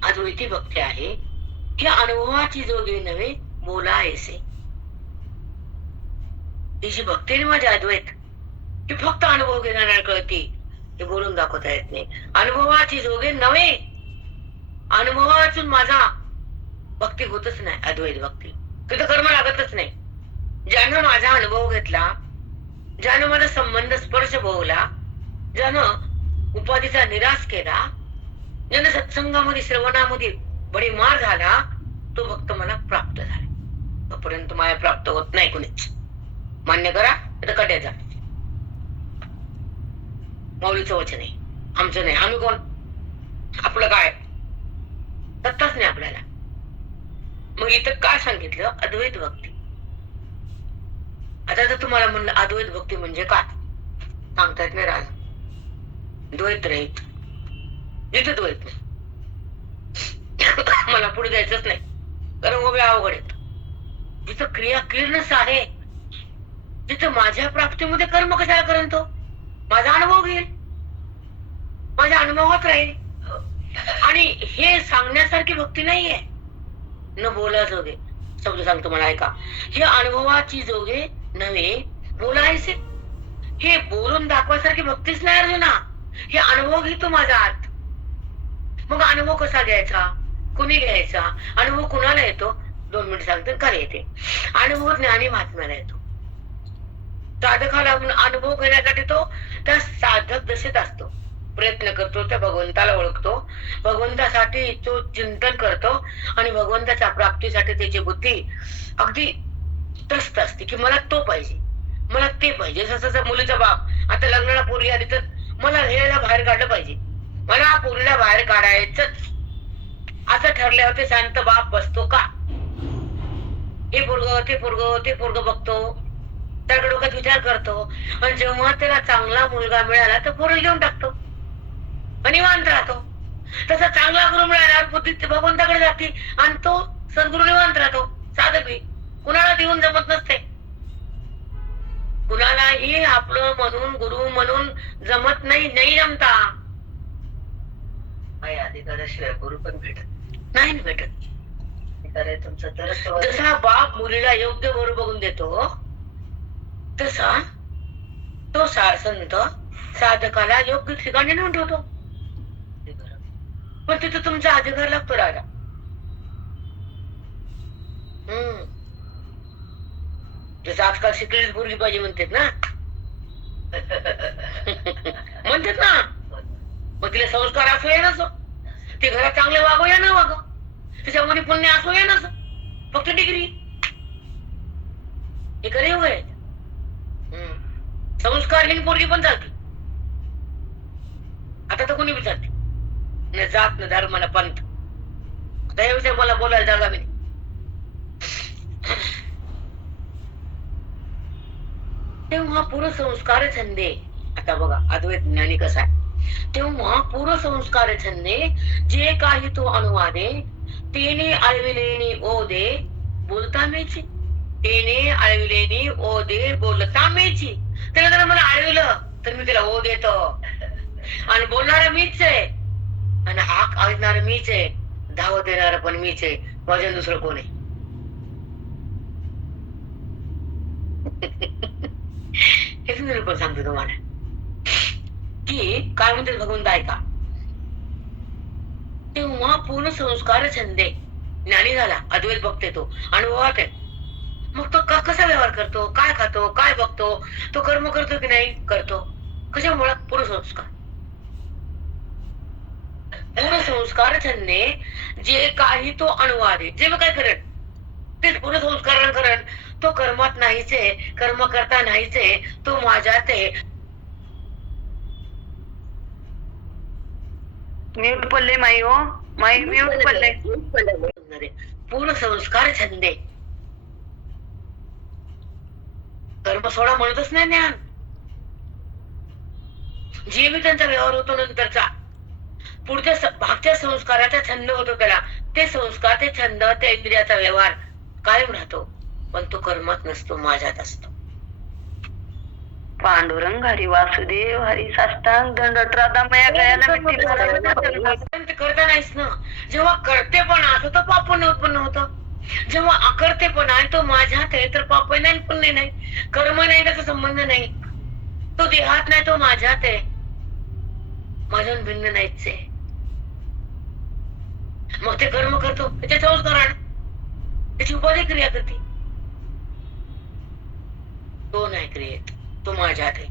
अद्वैती भक्ती आहे की अनुभवाची जोगी नव्हे बोला ऐसे. तिची भक्ती माझी अद्वैत, ती फक्त अनुभव घेणाऱ्या कळती, ते बोलून दाखवता येत नाही. अनुभवाची जोगे नव्हे, अनुभवातून माझा भक्ती होतच नाही. अद्वैत भक्ती तिथं कर्म लागतच नाही. ज्यानं माझा अनुभव घेतला, ज्यानं माझा संबंध स्पर्श भोगला, ज्यानं उपाधीचा निराश केला, ज्यानं सत्संगामध्ये श्रवणामध्ये बडीमार झाला, तो भक्त मला प्राप्त झाला. तोपर्यंत मला प्राप्त होत नाही कुणीच. मान्य करा, आता कट्याचा माऊलीचं वचन आहे, आमचं नाही. आम्ही कोण, आपलं काय, सत्ताच नाही आपल्याला. मग इथं काय सांगितलं, अद्वैत भक्ती. आता जर तुम्हाला म्हणलं अद्वैत भक्ती म्हणजे काय, सांगता येत नाही. राज द्वैत रहित, जिथे द्वैत नाही. मला पुढे जायचंच नाही, कारण उभे अवघड आहेत. जिथं क्रिया किरणच आहे, जिथं माझ्या प्राप्तीमध्ये कर्म कशाला करेन, तो माझा अनुभव घेईल, माझ्या अनुभवात राहील. आणि हे सांगण्यासारखी भक्ती नाहीये. न बोला जोगे शब्द सांगतो मला, ऐका. हे अनुभवाची जोगे नव्हे बोलायचे. हे बोलून दाखवायसारखी भक्तीच नाही अर्जुना. हे अनुभव घेतो माझा आत. मग अनुभव कसा घ्यायचा, कुणी घ्यायचा, अनुभव कुणाला येतो, 2 मिनिट सांगते का येते. अनुभव ज्ञानी महात्म्याला येतो. साधकाला अनुभव घेण्यासाठी तो त्या साधक दशेत असतो, प्रयत्न करतो, त्या भगवंताला ओळखतो, भगवंतासाठी तो चिंतन करतो आणि भगवंताच्या प्राप्तीसाठी त्याची बुद्धी अगदी त्रस्त असते की मला तो पाहिजे, मला ते पाहिजे. जसं मुलीचा बाप आता लग्नाला पोरगी आली तर मला हेला बाहेर काढलं पाहिजे, मला पोरीला बाहेर काढायचंच असं ठरल्यावर ते शांत बाप बसतो का? हे पोरग ते पोरग बघतो, त्याकडे डोक्यात विचार करतो, आणि जेव्हा त्याला चांगला मुलगा मिळाला तर पोरं घेऊन टाकतो आणि निवांत राहतो. तसा चांगला गुरु मिळाल्यावर बुद्धी भगवंताकडे जाते आणि तो सद्गुरु निवांत राहतो. साधक कुणाला देऊन जमत नसते, कुणालाही आपलं म्हणून गुरु म्हणून जमत नाही, नाही जमता. अधिकाराशिवाय गुरु पण भेटत नाही भेटत. तुमचं तर जसा बाप मुलीला योग्य गुरु बघून देतो, तसा तो संत साधकाला योग्य ठिकाणी नेऊन ठेवतो. पण तिथे तुमचा अधिकार लागतो राजा. जसं आजकाल शिकलेली पोरगी पाहिजे म्हणतात ना म्हणतात ना, मग तिला संस्कार असो या नसो, ते घरात चांगले वागो या ना वागो, त्याच्यामध्ये पुण्य असो या नसो, फक्त डिग्री हे करे वय. संस्कारहीन पोरगी पण चालते आता तर कोणी बी चालते, न जात न धर्म न पंथ. त्याविषयी मला बोलायला जागा मी. तेव्हा पूर्व संस्कार छंदे, आता बघा अद्वैत ज्ञानी कसा आहे, तेव्हा पूर्व संस्कार छंदे जे काही तो अनुवादे, तेने आळविलेनी ओ दे बोलता मेची, तेने आळविलेनी ओ दे बोलता मेची. त्याला जर मला आळविलं तर मी त्याला ओ देतो, आणि बोलणारा मीच आहे, आणि हाक ऐकणार मीच आहे, धावत देणार पण मीच आहे, माझ्या दुसरं कोण आहे? हेच मी पण सांगतो तुम्हाला की काय म्हणतात भगवंत ऐका. तेव्हा पूर्ण संस्कार छंदे ज्ञानी झाला, अद्वैत बघते तो अनुभवात आहे, मग तो कसा व्यवहार करतो, काय खातो, काय बघतो, तो कर्म करतो की नाही करतो, कशामुळे? पूर्ण संस्कार. पूर्ण संस्कार छंदे जे काही तो अनुवाद आहे, जे काय करेल तेच पूर्ण संस्कारण करण. तो कर्मात नाहीच आहे, कर्म करता नाहीच आहे, तो माझ्यात आहे. म्यूट पडले माई हो, माई म्यूट पडले. पूर्ण संस्कार छंदे, कर्म सोडा म्हणतच नाही ज्ञान. जे मी त्यांचा व्यवहार होतो नंतरचा पुढच्या भागच्या संस्काराचा छंद होतो त्याला, ते संस्कार ते छंद त्या इंद्रियाचा व्यवहार कायम राहतो, पण तो कर्मात नसतो, माझ्यात असतो. पांडुरंग हरी वासुदेव हरी साष्टांग दंडवत राधा मया गयाला ते करता नाहीच ना. जेव्हा करतेपणा असतो तो पाप पुण्य उत्पन्न होतं, जेव्हा अकर्तेपणा आहे तो माझ्यात आहे तर पाप नाही पुण्य नाही, कर्म नाही त्याचा संबंध नाही, तो देहात नाही तो माझ्यात आहे, माझ्याहून भिन्न नाहीच आहे. मग ते कर्म करतो त्याच्या संस्काराने त्याची उपाधी क्रिया करते, तो नाही क्रियेत, तो माझ्यात आहे.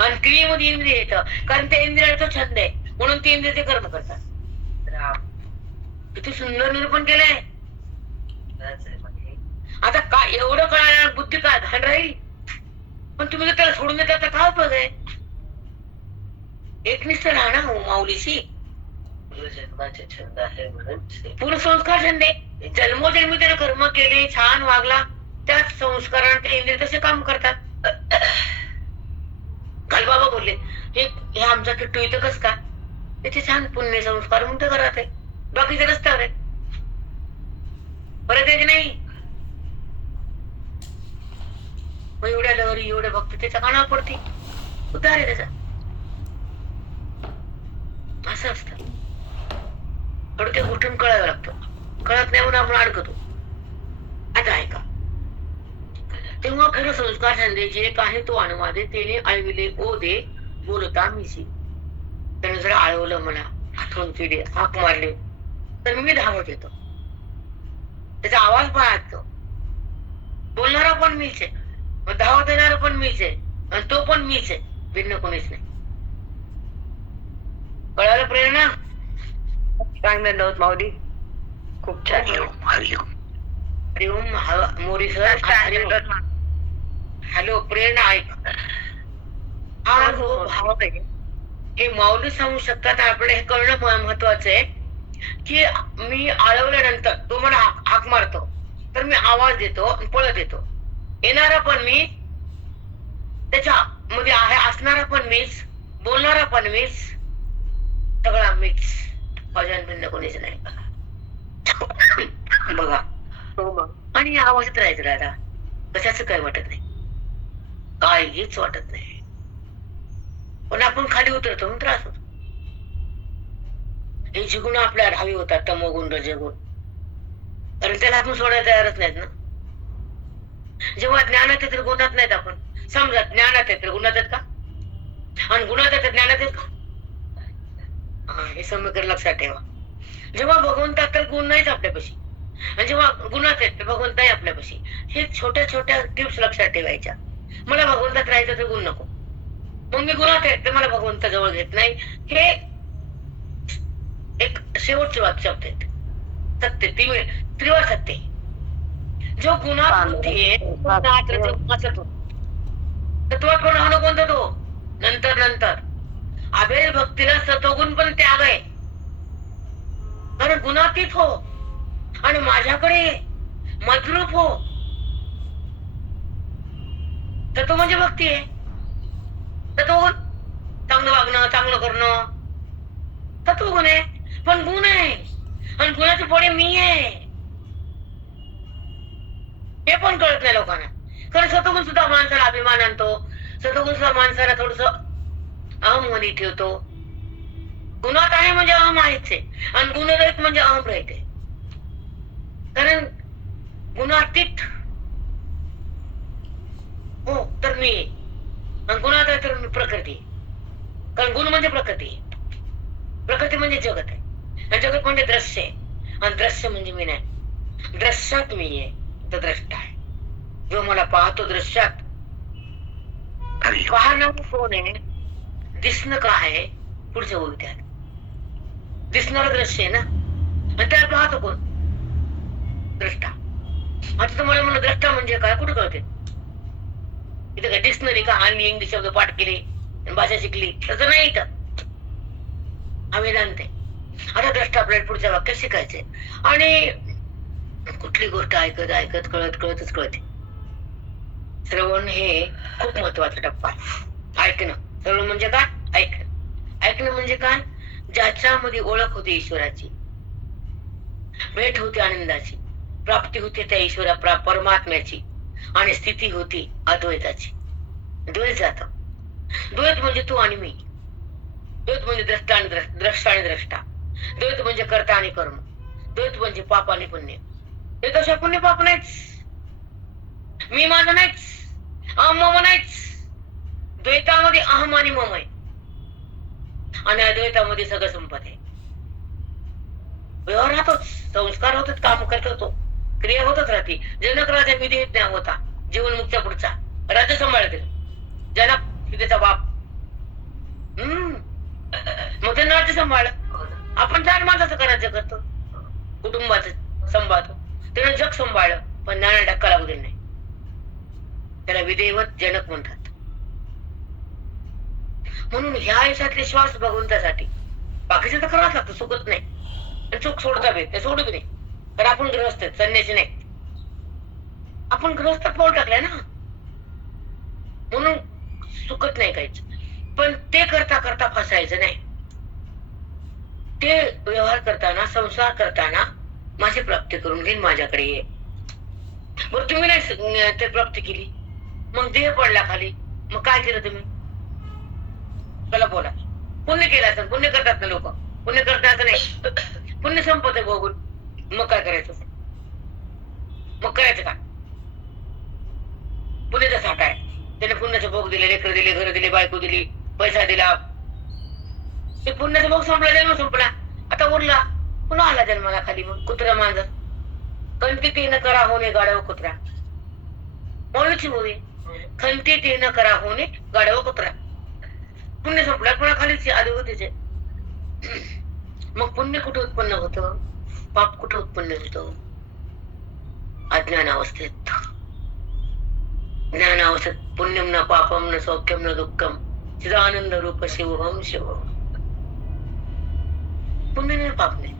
आणि क्रियेमध्ये इंद्रिय येतं, कारण त्या इंद्रियाला तो छंद आहे, म्हणून ते इंद्रिय ते कर्म करतात. किती सुंदर निरूपण केलंय. आता काय एवढं कळायला बुद्धी काय घाण राहील, पण तुम्ही जर त्याला सोडून देता तर काय उपयोग आहे? एकनिष्ठ राहा ना माऊलीशी. जन्माचे छंद आहे म्हणून पूर्ण संस्कार छंद आहे, जन्मोजन्मी त्याने कर्म केले, छान वागला, त्याच संस्काराने ते इंद्रिय तसे काम करतात. काल बाबा बोलले हे आमचा किट्टू इथं कस का, त्याचे छान पुण्य संस्कार म्हणून ते घरात आहे, बाकीचे रस्त्यावर आहे, परत आहे की नाही. मग एवढ्या लहरी एवढ्या भक्त त्याच्या कानावर पडते, उद्धार आहे त्याचा. असं असतं, थोडक्या गोष्टी कळावं लागतं, कळत नाही म्हणून आपण अडकतो. आता ऐका, तेव्हा खरं संस्कार छंदे जे काही तो अनुवादे तेने आळविले ओ दे बोलता मीशी. त्याने जर आळवलं मला, हातून चिडे हाक मारले तर मी धावत येतो, त्याचा आवाज पण ऐकतो, बोलणारा पण मीच आहे, मग धावत येणारा पण मीच आहे, आणि तो पण मीच आहे, भिन्न कोणीच नाही. कळालं प्रेरणा? चांगलं नव्हत माऊली, खूप छान. हरिओम मोरी सर. हॅलो प्रेरणा ऐक, हा जो भाव आहे हे माऊली सांगू शकतात. आपल्याला हे कळणं महत्वाचं आहे की मी आळवल्यानंतर तो मला हाक मारतो तर मी आवाज देतो आणि पळत येतो. येणारा पण मी, त्याच्या मध्ये आहे असणारा पण मीच, बोलणारा पण मीच, सगळा मीच, अजून भिन्न कोणीच नाही. बघा हो मग. आणि या आवाजात राहायचं दादा, कशाच काही वाटत नाही, काहीच वाटत नाही. पण आपण खाली उतरतो म्हणून त्रास होतो. हे जिगुण आपल्या हवी होतात, तमोगुण रजगुण, कारण त्याला आपण सोडायला तयारच नाहीत ना. जेव्हा ज्ञानात आहे तर गुणात नाहीत आपण. समजा ज्ञानात आहे तर गुणात आहेत का, आणि गुणात आहे तर ज्ञानात आहेत का? हे समीकरण लक्षात ठेवा. जेव्हा भगवंतात तर गुण नाहीच आपल्यापाशी, आणि जेव्हा गुणात आहेत तर भगवंत नाही आपल्यापाशी. हे छोट्या छोट्या टिप्स लक्षात ठेवायच्या. मला भगवंतात राहायचं तर गुण नको, मग मी गुणात आहे तर मला भगवंत जवळ घेत नाही. हे एक शेवटचे वाक्य शब्द आहेत. सत्य त्रिवार सत्य. जो गुणात बुद्धी आहे तत्वात कोण हा कोणता तो नंतर नंतर अभेद भक्तीला सतोगुण पण त्याग आहे. कारण गुणातीत हो आणि माझ्याकडे मद्रूप हो. तत्व म्हणजे भक्ती आहे. तत्वगुण चांगलं वागणं, चांगलं करणं तत्वगुण आहे. पण गुण आहे आणि गुणाचे पुढे मी आहे हे पण कळत नाही लोकांना. कारण सतोगुण सुद्धा माणसाला अभिमान आणतो, सतोगुण सुद्धा माणसाला थोडस अहमवनी ठेवतो. गुणात आहे म्हणजे अहम आहेच आहे, आणि गुणरहित म्हणजे अहम रहित आहे. कारण गुणातीत हो तर मी आहे, आणि गुणात आहे तर मी प्रकृती. कारण गुण म्हणजे प्रकृती, प्रकृती म्हणजे जगत आहे, आणि जगत म्हणजे दृश्य आहे, आणि दृश्य म्हणजे मी नाही. दृश्यात मी आहे तर द्रष्टा आहे. जो मला पाहतो दृश्यात, पाहणार कोण आहे, दिसणं काय आहे पुढच्या बोलत्यात. दिसणार दृश्य आहे ना, आणि त्याला पाहतो कोण, द्रष्टा. आता तुम्हाला म्हणून द्रष्टा म्हणजे काय कुठे कळते? इथं काय डिक्शनरी का आणि इंग्लिश शब्द पाठ केले आणि भाषा शिकली तसं नाही. इथं वेदांत आहे. आता द्रष्टा आपल्याला पुढच्या वाक्यात शिकायचंय, आणि कुठली गोष्ट ऐकत ऐकत कळतच कळते. श्रवण हे खूप महत्वाचा टप्पा आहे. ऐकणं, श्रवण म्हणजे काय, ऐकणं म्हणजे काय, ज्याच्यामध्ये ओळख होते ईश्वराची, भेट होते आनंदाची, प्राप्ती होते त्या ईश्वरा परमात्म्याची, आणि स्थिती होती अद्वैताची. द्वैत जात. द्वैत म्हणजे तू आणि मी, द्वैत म्हणजे द्रष्टा आणि द्रष्टा, द्वैत म्हणजे कर्ता आणि कर्म, द्वैत म्हणजे पाप आणि पुण्य. त्यापेक्षा पुण्य पाप नाहीच, मी माझं नाहीच, अहम मम नाहीच. द्वैतामध्ये अहम आणि मम आहे, आणि अद्वैतामध्ये सगळं संपत आहे. व्यवहार राहतोच, संस्कार होतात, काम करत होतो, क्रिया होतच राहते. जनक राजा विधेयत नाही होता, जीवन मुक्त्या पुढचा राज्य सांभाळते जनक त्याचा बाप. मग त्यांना राज्य सांभाळलं. आपण चार माणसाचं करायचं करतो, कुटुंबाचं सांभाळतो. त्यानं जग सांभाळलं, पण नाना धक्का लागू दिला नाही. त्याला विधेयवत जनक म्हणतात. म्हणून ह्या आयुष्यातले श्वास भगवंतासाठी, बाकीचं तर करावंच लागतं, चुकत नाही. आणि चूक सोडता भेट ते सोडू बी नाही, कारण आपण ग्रहस्थ संन्यासी नाही. आपण ग्रहस्थात पाऊल टाकलाय ना, म्हणून चुकत नाही काहीच. पण ते करता करता फसायचं नाही. ते व्यवहार करताना, संसार करताना माझी प्राप्ती करून घेईन, माझ्याकडे ये. बरं तुम्ही नाही ते प्राप्ती केली, मग देह पडला खाली, मग काय केलं तुम्ही? चला बोला. पुण्य केलं असं, पुण्य करतात ना लोक, पुण्य करतात असं नाही. पुण्य संपत आहे बघून, मग काय करायचं? मग करायचं का? पुण्याचा साठा आहे, त्याने पुण्याचे भोग दिले, लेकर दिले, घर दिले, बायको दिली, पैसा दिला. ते पुण्याचा भोग संपला, जन्म संपला. आता उरला, पुन्हा आला जन्माला खाली. मग कुत्रा मांजर, खंतीतीन करा होणे गाढव कुत्रा. मौलीची होणे, खंतीतीन करा होणे गाढव कुत्रा. पुण्य संपला, पुन्हा खालीच आले होते. मग पुण्य कुठे उत्पन्न होतं, पाप कुठे उत्पन्न होतं? अज्ञान अवस्थेत. ज्ञान अवस्थेत पुण्यम न पापम न सौख्यम न दुःखम चिदानंद रूप शिवोहम शिवोहम. पुण्य नाही पाप नाही.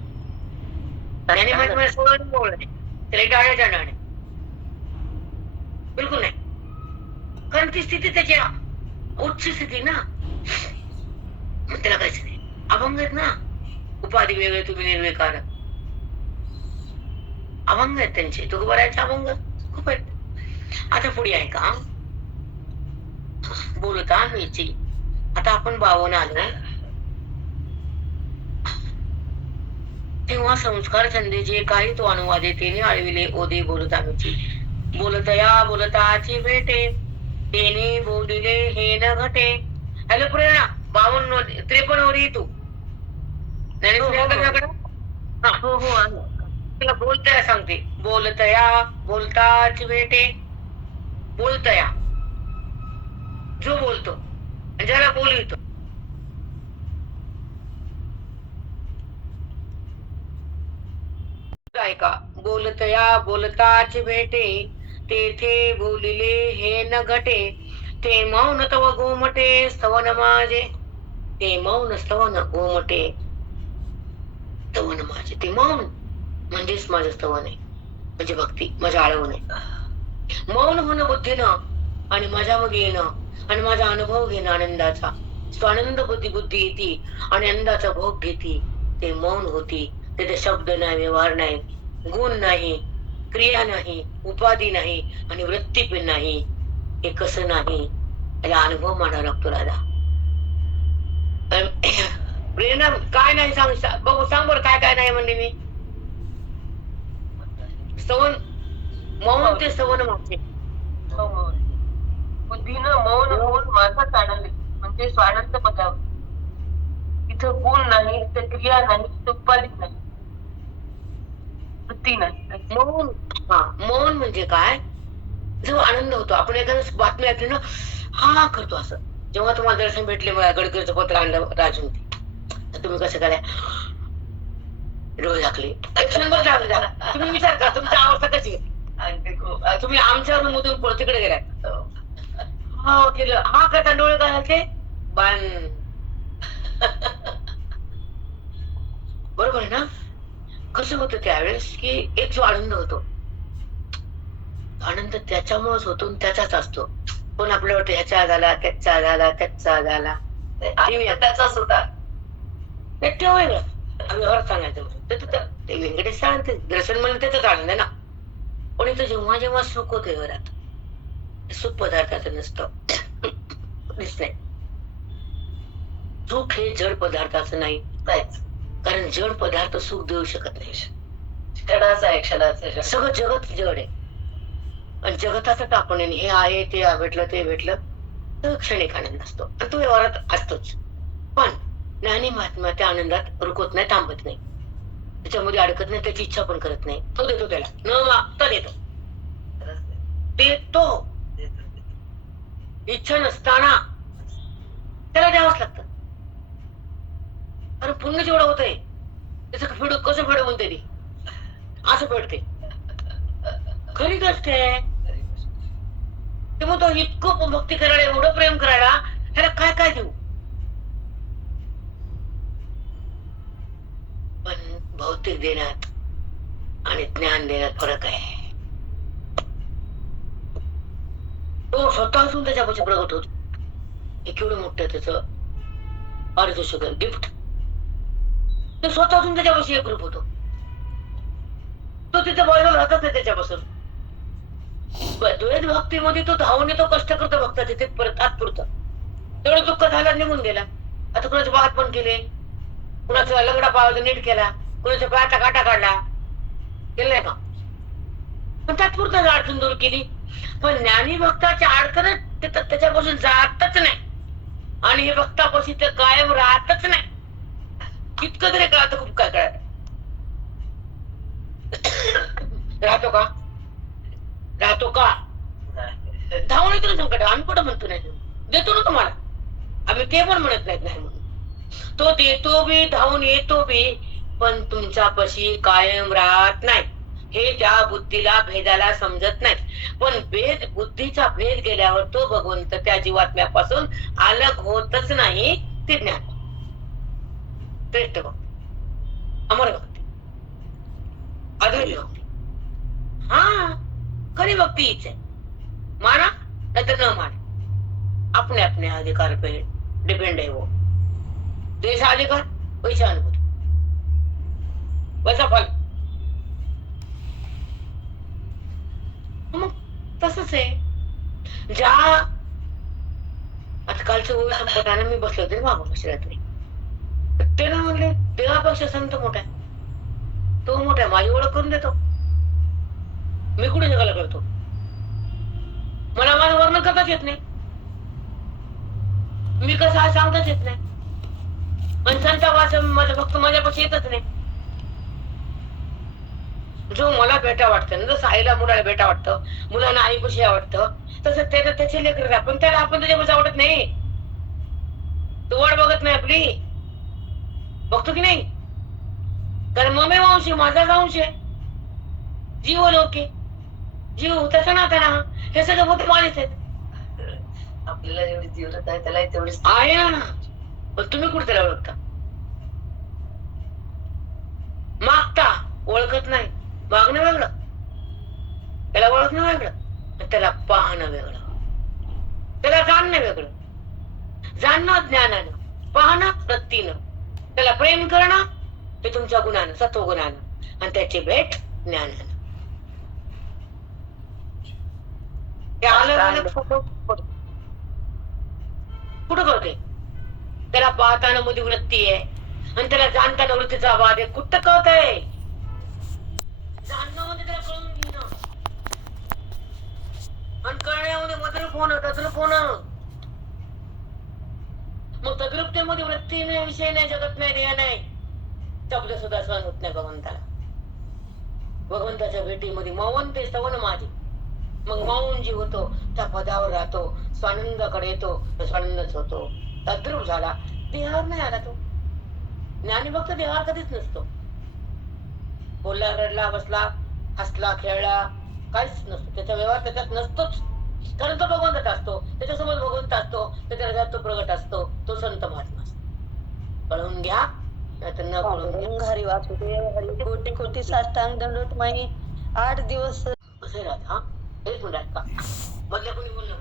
त्याने मला सोडून बोल नाही, त्याला टाळ्या जाणार नाही, बिलकुल नाही. कारण ती स्थिती त्याची उच्च स्थिती ना, मग त्याला काहीच नाही. अभंग आहेत ना, उपाधी वेगळे तुम्ही निर्विकार, अभंग आहेत त्यांचे. तुकोबारायांचे अभंग खूप आहेत. आता पुढे आहे का, बोलता मीची. आता आपण 52 आलो. तेव्हा संस्कार छंदे जे काही तो अनुवादे तेने आळविले ओदे बोलता मीची. बोलतया बोलताची भेटे तेने बोलिले हे न घटे. हॅलो प्रेरणा, 52 53 वर ये तू. ज्ञानेश्वरी हा हो हो आहे. तुला बोलतया सांगते. बोलतया बोलताच भेटे. बोलतया जो बोलतो, ज्याला बोलवितो. ऐका, बोलतया बोलताच भेटे तेथे बोलिले हे न घटे. ते मौन तव गोमटे स्तवन माझे. ते मौन स्तवन गोमटे स्तवन माझे. ते मौन म्हणजेच माझं स्तवन आहे, म्हणजे भक्ती, माझ्या आळवण आहे. मौन होणं बुद्धीनं आणि माझ्यामध्ये येणं आणि माझा अनुभव घेणं आनंदाचा. स्वानंद बुद्धी बुद्धी येते आणि आनंदाचा भोग घेते. ते मौन होती. तिथे शब्द नाही, व्यवहार नाही, गुण नाही, क्रिया नाही, उपाधी नाही आणि वृत्ती पण नाही. हे कसं नाही, याला अनुभव मानावा लागतो दादा. प्रेरणा काय नाही सांग बघू, सांग बरं काय काय नाही म्हणले मी. स्तवन मौन ते स्तवन मागचे. बुद्धीनं मौन होऊन माझाच आनंद म्हणजे स्वानंद पदावर. इथं गुण नाही, इथं क्रिया नाही, इथं उपाधी नाही, वृत्ती नाही. मौन, हा मौन म्हणजे काय, जो आनंद होतो. आपण एखादं बातमी ऐकली ना, हा करतो असं. जेव्हा तुम्हाला दर्शन भेटले, मला गडकरीचं पत्र आणलं राजून, तर तुम्ही कसं काय डोळे झाकले. तुम्ही विचार करा तुमची अवस्था कशी आहे. तुम्ही आमच्या मधून तिकडे गेलात, हा केलं, हा करता डोळे काय झाले बंद. बरोबर आहे ना. कसं होतं त्यावेळेस की एक जो आनंद होतो, आनंद त्याच्यामुळेच होतो, त्याचाच असतो. पण आपल्या वाटतं ह्याचा झाला, त्याचा झाला, त्याचा झाला, त्याचाच होता. ते वेगळं व्यवहार सांगायचं ते व्यंकटेश सांगते दर्शन म्हणून त्याचाच आनंद आहे ना. पण इथं जेव्हा जेव्हा सुख होते घरात, सुख पदार्थाचं नसतं. नाही, सुख हे जड पदार्थाचं नाही. कारण जड पदार्थ सुख देऊ शकत नाही. क्षणाचं आहे, क्षणाचं. सगळं जगत जड आहे आणि जगताचं आपण हे आहे, ते भेटलं, ते भेटलं तर क्षणिक आनंद असतो आणि तो व्यवहारात असतोच. पण ज्ञानी महात्मा त्या आनंदात रुकत नाही, थांबत नाही, त्याच्यामध्ये अडकत नाही, त्याची इच्छा पण करत नाही. तो देतो, त्याला न मागता देतो. देतो इच्छा नसताना त्याला द्यावंच लागतं. अरे पुण्य जेवढं होतंय त्याचं फेड कसं फेड म्हणते ती, असं फेडते. खरी गोष्ट आहे. ते मग तो इतकं भक्ती करायला, एवढं प्रेम करायला, त्याला काय काय देऊ. पण भौतिक देण्यात आणि ज्ञान देण्यात फरक आहे. तो स्वतःपासून त्याच्यापासून प्रगट होतो. हे केवढं मोठं त्याचं पारितोषिक गिफ्ट. तो स्वतःतून त्याच्यापाशी एकरूप होतो. तो तिथे बॉयला राहतच नाही त्याच्यापासून. द्वैत भक्तीमध्ये तो धावून येतो, कष्ट करतो भक्त तिथे परत तात्पुरतं. तेवढं दुःख झालं, निघून गेला. आता कुणाचे बात पण केले, कुणाचा लंगडा पावाचा नीट केला, कुणाच्या पायाचा काटा काढला, केलं नाही का. पण तात्पुरतं अडचण दूर केली. पण ज्ञानी भक्ताच्या अडचण त्याच्यापासून जातच नाही आणि हे भक्तापाशी ते कायम राहतच नाही. इतकं तरी कळतं, खूप काय कळत. राहतो का, राहतो का, धावून येतो ना संकट. आम्ही कुठं म्हणतो नाही, देतो ना तुम्हाला, आम्ही ते पण म्हणत नाहीत नाही म्हणून. तो देतो बी, धावून येतो बी, पण तुमच्यापाशी कायम राहत नाही. हे त्या बुद्धीला भेदाला समजत नाही. पण भेद, बुद्धीचा भेद गेल्यावर तो भगवंत त्या जीवात्म्यापासून अलग होतच नाही. ते ज्ञान, श्रेष्ठ भक्ती, अमर भक्ती, अद्वैत भक्ती. हा, खरी भक्ती हीच आहे. माना नाहीतर न माना, अपने अपने अधिकार पे डिपेंड है वो. जैसा अधिकार वैसा अनुभूति, वैसा फल. मग तसंच आहे. ज्या आजकालच्या ओवी संपताना मी बसले होते महापुरुषी रात्री, ते ना म्हणले देवापेक्षा संत मोठा आहे, तो मोठा आहे, माझी ओळख करून देतो. मी कुठे जगाला करतो, मला माझं वर्णन करताच येत नाही, मी कसं आहे सांगताच येत नाही. पण संता वाचा माझा भक्त माझ्यापाशी येतच नाही. जो मला बेटा वाटतं ना, जसं आईला मुलाला बेटा वाटतं, मुलांना आईपाशी आवडतं, तसं त्याला त्याचे लेकर, आपण त्याला आपण त्याच्यापाशी आवडत नाही. तो वाट बघत नाही आपली, बघतो की नाही? कारण ममे वंश माझाच अंश आहे, जीव लोके, जीव त्याचा नाता ना, हे सगळं मोठे माणूस आहेत. आपल्याला जेवढी तीव्रत आहे त्याला तेवढीच आहे ना. पण तुम्ही कुठे त्याला ओळखता? मागता, ओळखत नाही. मागणं वेगळं, त्याला ओळखणं वेगळं, त्याला पाहणं वेगळं, त्याला जाणणं वेगळं. जाणणं ज्ञानानं, पाहणं वृत्तीनं, त्याला प्रेम करणं ते तुमच्या गुणानं, सत्वगुणानं, आणि त्याची भेट ज्ञानानं. ते आलं कुठं करते? त्याला पाहताना मध्ये वृत्ती आहे आणि त्याला जाणताना वृत्तीचा आवाज आहे. कुठं कळत आहे? जाणणं म्हणजे त्याला कळून घेणं, आणि कळण्यामध्ये मद्रूप होणं, तद्रूप होणं. मग तद्रूपतेमध्ये वृत्ती नाही, विषय नाही, जगत नाही, देह नाही, शब्द सुद्धा सहन होत नाही भगवंताला. भगवंताच्या भेटीमध्ये मौन ते सवन माझे. मग मौन जी होतो त्या पदावर राहतो, स्वानंदाकडे येतो, स्वानंदच होतो. तद्रूप झाला, देहावर नाही आला तो. ज्ञानी भक्त देहावर कधीच नसतो. बोलला, रडला, बसला, हसला, खेळला, काहीच नसतो. त्याचा व्यवहार त्याच्यात नसतोच, कारण तो भगवंत असतो, त्याच्यासमोर भगवंत असतो, त्याच्या तो प्रगट असतो, तो संत महात्मा असतो. कळून घ्या, नाहीतर न कळून घ्या. हरी वासुदेव हरी, कोटी कोटी साष्टांग दंडोत माई. 8 दिवस कसं राहत. हा, एक मिनिट का मधल्या कोणी बोललं